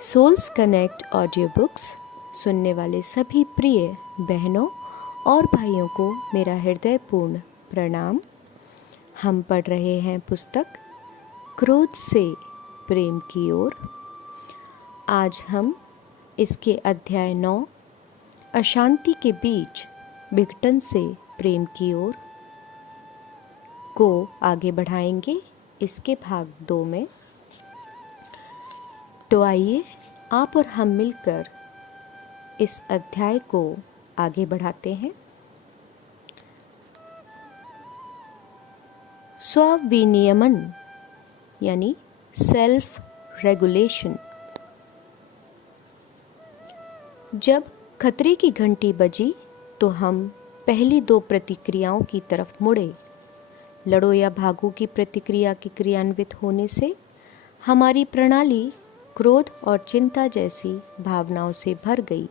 Souls connect audio books सुनने वाले सभी प्रिय बहनों और भाइयों को मेरा हृदयपूर्ण प्रणाम। हम पढ़ रहे हैं पुस्तक क्रोध से प्रेम की ओर। आज हम इसके अध्याय 9 अशांति के बीच विघटन से प्रेम की ओर को आगे बढ़ाएंगे इसके भाग 2 में। तो आइए आप और हम मिलकर इस अध्याय को आगे बढ़ाते हैं। स्वविनियमन यानी सेल्फ रेगुलेशन। जब खतरे की घंटी बजी तो हम पहली 2 प्रतिक्रियाओं की तरफ मुड़े। लड़ो या भागो की प्रतिक्रिया के क्रियान्वित होने से हमारी प्रणाली क्रोध और चिंता जैसी भावनाओं से भर गई।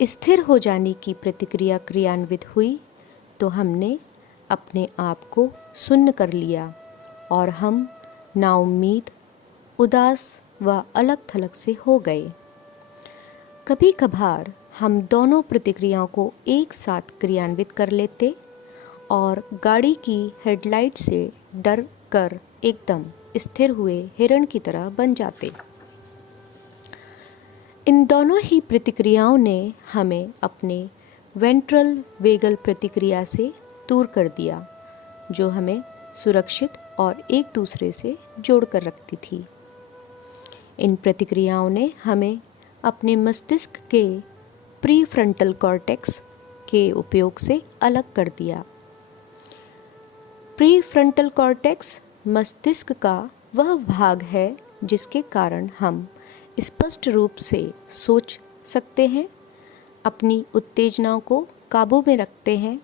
स्थिर हो जाने की प्रतिक्रिया क्रियान्वित हुई तो हमने अपने आप को सुन्न कर लिया और हम नाउम्मीद, उदास व अलग थलग से हो गए। कभी कभार हम दोनों प्रतिक्रियाओं को एक साथ क्रियान्वित कर लेते और गाड़ी की हेडलाइट से डर कर एकदम स्थिर हुए हिरण की तरह बन जाते। इन दोनों ही प्रतिक्रियाओं ने हमें अपने वेंट्रल वेगल प्रतिक्रिया से दूर कर दिया, जो हमें सुरक्षित और एक दूसरे से जोड़कर रखती थी। इन प्रतिक्रियाओं ने हमें अपने मस्तिष्क के प्रीफ्रंटल कॉर्टेक्स के उपयोग से अलग कर दिया। प्रीफ्रंटल कॉर्टेक्स मस्तिष्क का वह भाग है जिसके कारण हम स्पष्ट रूप से सोच सकते हैं, अपनी उत्तेजनाओं को काबू में रखते हैं,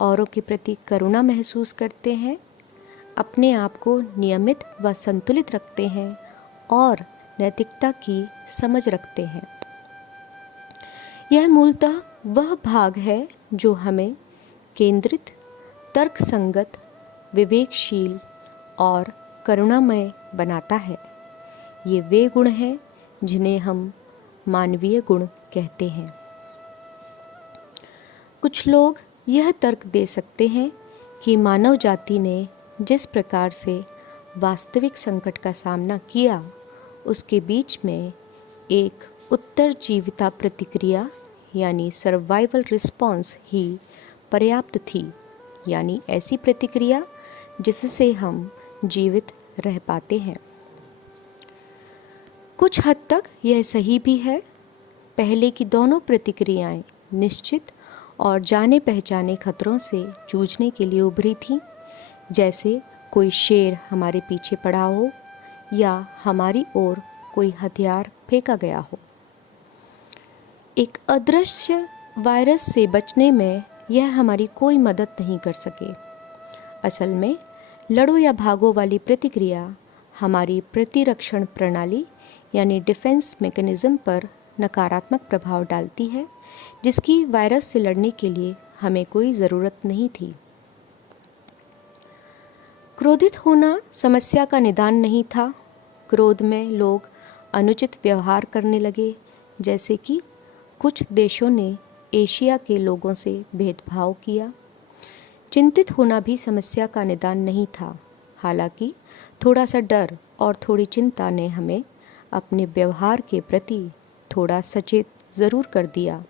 औरों के प्रति करुणा महसूस करते हैं, अपने आप को नियमित व संतुलित रखते हैं और नैतिकता की समझ रखते हैं। यह मूलतः वह भाग है जो हमें केंद्रित, तर्कसंगत, विवेकशील और करुणामय बनाता है। ये वे गुण हैं जिन्हें हम मानवीय गुण कहते हैं। कुछ लोग यह तर्क दे सकते हैं कि मानव जाति ने जिस प्रकार से वास्तविक संकट का सामना किया, उसके बीच में एक उत्तरजीविता प्रतिक्रिया यानी सर्वाइवल रिस्पॉन्स ही पर्याप्त थी, यानी ऐसी प्रतिक्रिया जिससे हम जीवित रह पाते हैं। कुछ हद तक यह सही भी है। पहले की दोनों प्रतिक्रियाएं निश्चित और जाने पहचाने खतरों से जूझने के लिए उभरी थीं, जैसे कोई शेर हमारे पीछे पड़ा हो या हमारी ओर कोई हथियार फेंका गया हो। एक अदृश्य वायरस से बचने में यह हमारी कोई मदद नहीं कर सके। असल में लड़ो या भागो वाली प्रतिक्रिया हमारी प्रतिरक्षण प्रणाली यानी डिफेंस मैकेनिज्म पर नकारात्मक प्रभाव डालती है, जिसकी वायरस से लड़ने के लिए हमें कोई ज़रूरत नहीं थी। क्रोधित होना समस्या का निदान नहीं था। क्रोध में लोग अनुचित व्यवहार करने लगे, जैसे कि कुछ देशों ने एशिया के लोगों से भेदभाव किया। चिंतित होना भी समस्या का निदान नहीं था। हालांकि थोड़ा सा डर और थोड़ी चिंता ने हमें अपने व्यवहार के प्रति थोड़ा सचेत ज़रूर कर दिया।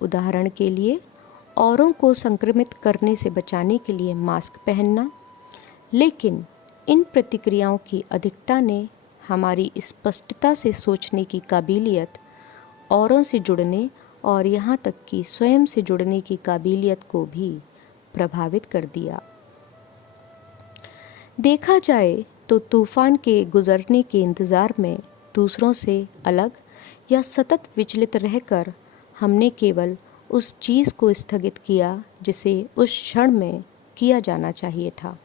उदाहरण के लिए, औरों को संक्रमित करने से बचाने के लिए मास्क पहनना। लेकिन इन प्रतिक्रियाओं की अधिकता ने हमारी स्पष्टता से सोचने की काबिलियत, औरों से जुड़ने और यहाँ तक कि स्वयं से जुड़ने की काबिलियत को भी प्रभावित कर दिया। देखा जाए तो तूफान के गुजरने के इंतज़ार में दूसरों से अलग या सतत विचलित रहकर हमने केवल उस चीज़ को स्थगित किया जिसे उस क्षण में किया जाना चाहिए था।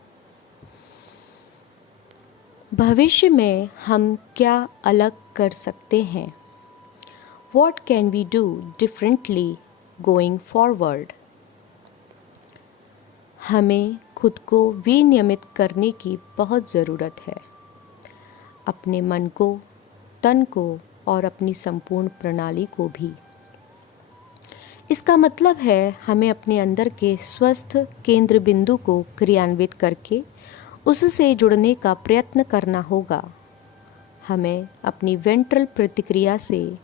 भविष्य में हम क्या अलग कर सकते हैं? What can we do differently going forward? हमें खुद को विनियमित करने की बहुत ज़रूरत है। अपने मन को तन को और अपनी संपूर्ण प्रणाली को भी। इसका मतलब है हमें अपने अंदर के स्वस्थ केंद्र बिंदु को क्रियान्वित करके उससे जुड़ने का प्रयत्न करना होगा। हमें अपनी वेंट्रल प्रतिक्रिया से,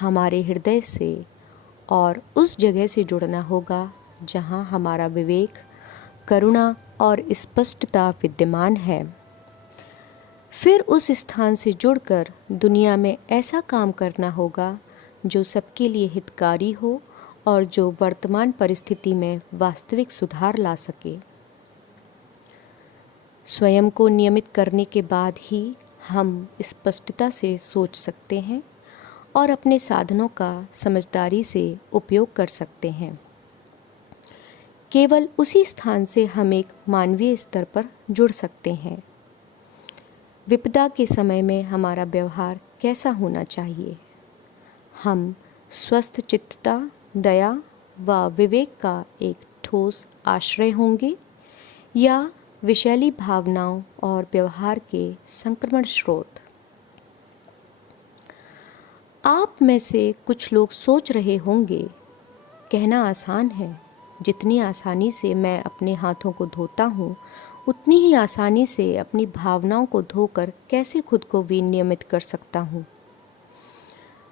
हमारे हृदय से और उस जगह से जुड़ना होगा जहां हमारा विवेक, करुणा और स्पष्टता विद्यमान है। फिर उस स्थान से जुड़कर दुनिया में ऐसा काम करना होगा जो सबके लिए हितकारी हो और जो वर्तमान परिस्थिति में वास्तविक सुधार ला सके। स्वयं को नियमित करने के बाद ही हम स्पष्टता से सोच सकते हैं और अपने साधनों का समझदारी से उपयोग कर सकते हैं। केवल उसी स्थान से हम एक मानवीय स्तर पर जुड़ सकते हैं। विपदा के समय में हमारा व्यवहार कैसा होना चाहिए? हम स्वस्थ चित्तता, दया व विवेक का एक ठोस आश्रय होंगे या विषैली भावनाओं और व्यवहार के संक्रमण स्रोत? आप में से कुछ लोग सोच रहे होंगे, कहना आसान है, जितनी आसानी से मैं अपने हाथों को धोता हूँ उतनी ही आसानी से अपनी भावनाओं को धोकर कैसे खुद को विनियमित कर सकता हूँ।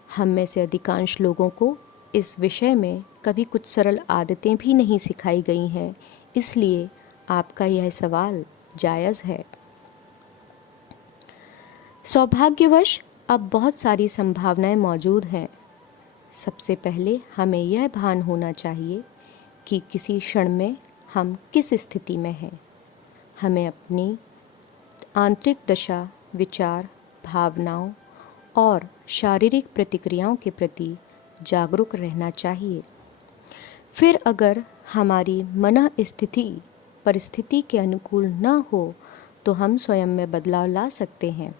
हम में से अधिकांश लोगों को इस विषय में कभी कुछ सरल आदतें भी नहीं सिखाई गई हैं, इसलिए आपका यह सवाल जायज़ है। सौभाग्यवश अब बहुत सारी संभावनाएं मौजूद हैं। सबसे पहले हमें यह भान होना चाहिए कि किसी क्षण में हम किस स्थिति में हैं। हमें अपनी आंतरिक दशा, विचार, भावनाओं और शारीरिक प्रतिक्रियाओं के प्रति जागरूक रहना चाहिए। फिर अगर हमारी मन स्थिति परिस्थिति के अनुकूल न हो तो हम स्वयं में बदलाव ला सकते हैं।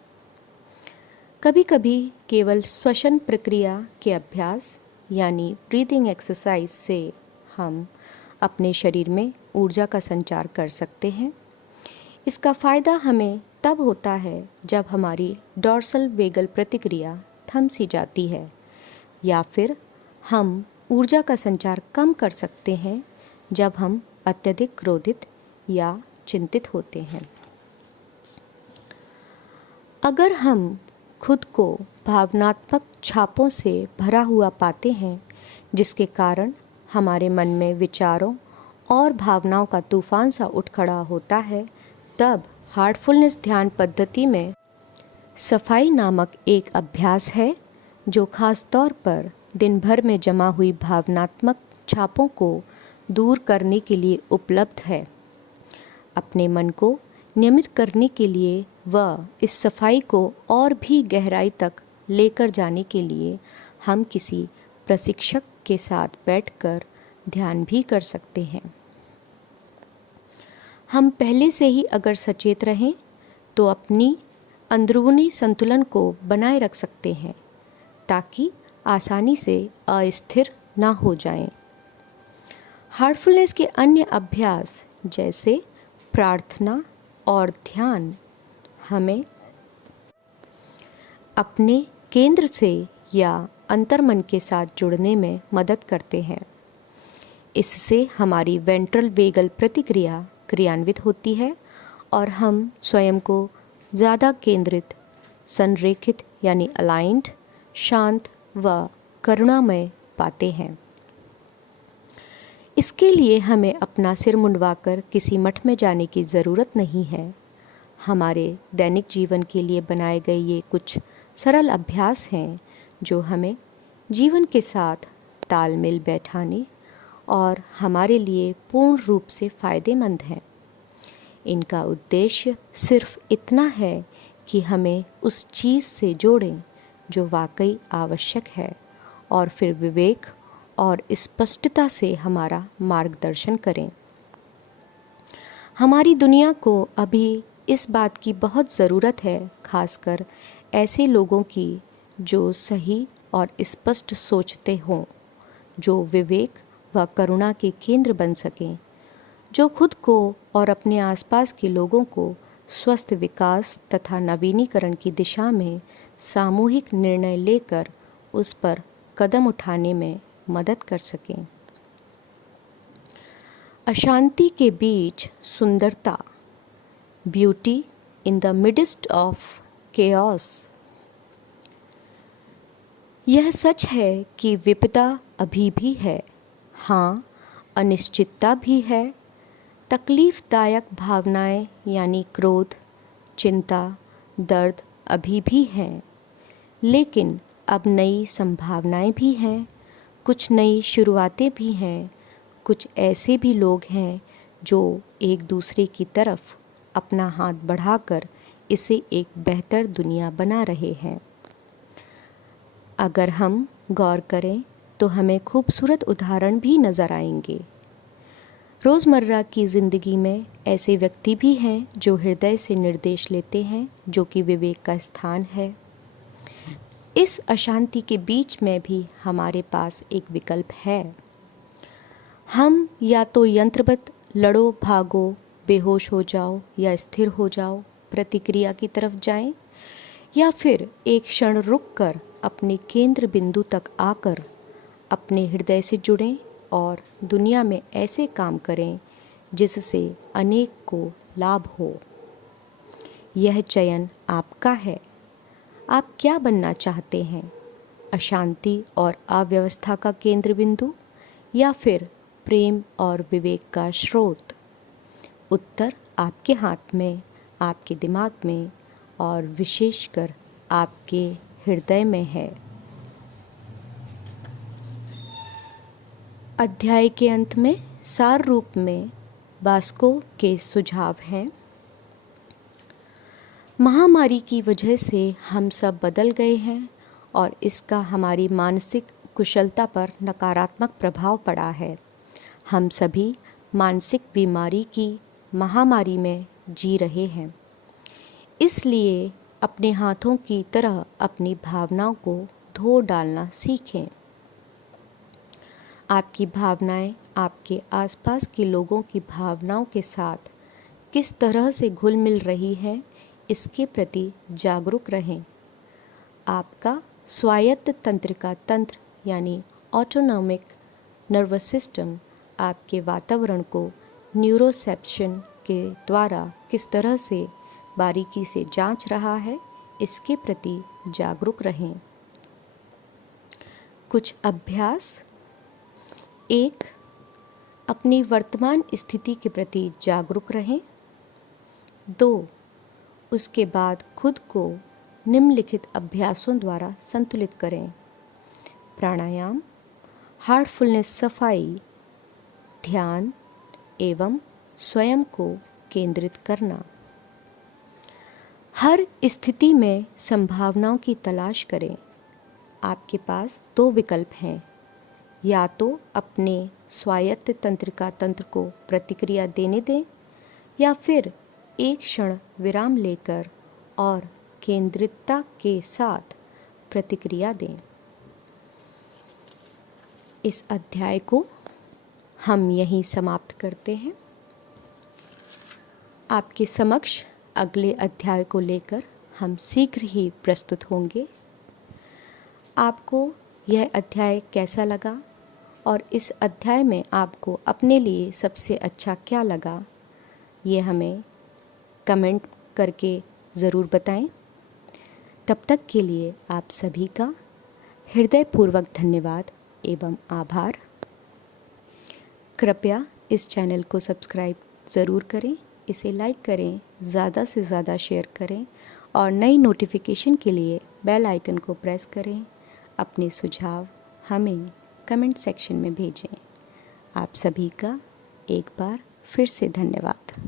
कभी कभी केवल श्वसन प्रक्रिया के अभ्यास यानी ब्रीदिंग एक्सरसाइज से हम अपने शरीर में ऊर्जा का संचार कर सकते हैं। इसका फ़ायदा हमें तब होता है जब हमारी डॉर्सल वेगल प्रतिक्रिया थम सी जाती है, या फिर हम ऊर्जा का संचार कम कर सकते हैं जब हम अत्यधिक क्रोधित या चिंतित होते हैं। अगर हम खुद को भावनात्मक छापों से भरा हुआ पाते हैं, जिसके कारण हमारे मन में विचारों और भावनाओं का तूफान सा उठ खड़ा होता है, तब हार्टफुलनेस ध्यान पद्धति में सफाई नामक एक अभ्यास है जो खास तौर पर दिन भर में जमा हुई भावनात्मक छापों को दूर करने के लिए उपलब्ध है। अपने मन को नियमित करने के लिए व इस सफाई को और भी गहराई तक लेकर जाने के लिए हम किसी प्रशिक्षक के साथ बैठकर ध्यान भी कर सकते हैं। हम पहले से ही अगर सचेत रहें तो अपनी अंदरूनी संतुलन को बनाए रख सकते हैं ताकि आसानी से अस्थिर ना हो जाएं। हार्टफुलनेस के अन्य अभ्यास जैसे प्रार्थना और ध्यान हमें अपने केंद्र से या अंतर्मन के साथ जुड़ने में मदद करते हैं। इससे हमारी वेंट्रल वेगल प्रतिक्रिया क्रियान्वित होती है और हम स्वयं को ज़्यादा केंद्रित, संरेखित यानी अलाइंड, शांत व करुणामय पाते हैं। इसके लिए हमें अपना सिर मुंडवाकर किसी मठ में जाने की ज़रूरत नहीं है। हमारे दैनिक जीवन के लिए बनाए गए ये कुछ सरल अभ्यास हैं जो हमें जीवन के साथ तालमेल बैठाने और हमारे लिए पूर्ण रूप से फ़ायदेमंद हैं। इनका उद्देश्य सिर्फ इतना है कि हमें उस चीज़ से जोड़ें जो वाकई आवश्यक है और फिर विवेक और स्पष्टता से हमारा मार्गदर्शन करें। हमारी दुनिया को अभी इस बात की बहुत ज़रूरत है, खासकर ऐसे लोगों की जो सही और स्पष्ट सोचते हों, जो विवेक व करुणा के केंद्र बन सकें, जो खुद को और अपने आसपास के लोगों को स्वस्थ विकास तथा नवीनीकरण की दिशा में सामूहिक निर्णय लेकर उस पर कदम उठाने में मदद कर सकें। अशांति के बीच सुंदरता, beauty in the midst of chaos. यह सच है कि विपदा अभी भी है, हाँ, अनिश्चितता भी है, तकलीफदायक भावनाएं यानी क्रोध, चिंता, दर्द अभी भी हैं, लेकिन अब नई संभावनाएं भी हैं, कुछ नई शुरुआतें भी हैं, कुछ ऐसे भी लोग हैं जो एक दूसरे की तरफ अपना हाथ बढ़ाकर इसे एक बेहतर दुनिया बना रहे हैं। अगर हम गौर करें तो हमें खूबसूरत उदाहरण भी नज़र आएंगे। रोज़मर्रा की ज़िंदगी में ऐसे व्यक्ति भी हैं जो हृदय से निर्देश लेते हैं, जो कि विवेक का स्थान है। इस अशांति के बीच में भी हमारे पास एक विकल्प है। हम या तो यंत्रवत लड़ो भागो, बेहोश हो जाओ या स्थिर हो जाओ प्रतिक्रिया की तरफ जाएं, या फिर एक क्षण रुककर अपने केंद्र बिंदु तक आकर अपने हृदय से जुड़ें और दुनिया में ऐसे काम करें जिससे अनेक को लाभ हो। यह चयन आपका है। आप क्या बनना चाहते हैं? अशांति और अव्यवस्था का केंद्र बिंदु या फिर प्रेम और विवेक का स्रोत? उत्तर आपके हाथ में, आपके दिमाग में और विशेषकर आपके हृदय में है। अध्याय के अंत में सार रूप में बास्को के सुझाव हैं। महामारी की वजह से हम सब बदल गए हैं और इसका हमारी मानसिक कुशलता पर नकारात्मक प्रभाव पड़ा है। हम सभी मानसिक बीमारी की महामारी में जी रहे हैं। इसलिए अपने हाथों की तरह अपनी भावनाओं को धो डालना सीखें। आपकी भावनाएं आपके आसपास के लोगों की भावनाओं के साथ किस तरह से घुल मिल रही हैं, इसके प्रति जागरूक रहें। आपका स्वायत्त तंत्रिका तंत्र यानी ऑटोनॉमिक नर्वस सिस्टम आपके वातावरण को न्यूरोसेप्शन के द्वारा किस तरह से बारीकी से जांच रहा है, इसके प्रति जागरूक रहें। कुछ अभ्यास। 1. अपनी वर्तमान स्थिति के प्रति जागरूक रहें। 2. उसके बाद खुद को निम्नलिखित अभ्यासों द्वारा संतुलित करें। प्राणायाम, हार्टफुलनेस सफाई, ध्यान एवं स्वयं को केंद्रित करना। हर स्थिति में संभावनाओं की तलाश करें। आपके पास 2 विकल्प हैं, या तो अपने स्वायत्त तंत्रिका तंत्र को प्रतिक्रिया देने दें या फिर एक क्षण विराम लेकर और केंद्रितता के साथ प्रतिक्रिया दें। इस अध्याय को हम यहीं समाप्त करते हैं। आपके समक्ष अगले अध्याय को लेकर हम शीघ्र ही प्रस्तुत होंगे। आपको यह अध्याय कैसा लगा और इस अध्याय में आपको अपने लिए सबसे अच्छा क्या लगा, ये हमें कमेंट करके ज़रूर बताएं। तब तक के लिए आप सभी का हृदयपूर्वक धन्यवाद एवं आभार। कृपया इस चैनल को सब्सक्राइब ज़रूर करें, इसे लाइक करें, ज़्यादा से ज़्यादा शेयर करें और नई नोटिफिकेशन के लिए बेल आइकन को प्रेस करें। अपने सुझाव हमें कमेंट सेक्शन में भेजें। आप सभी का एक बार फिर से धन्यवाद।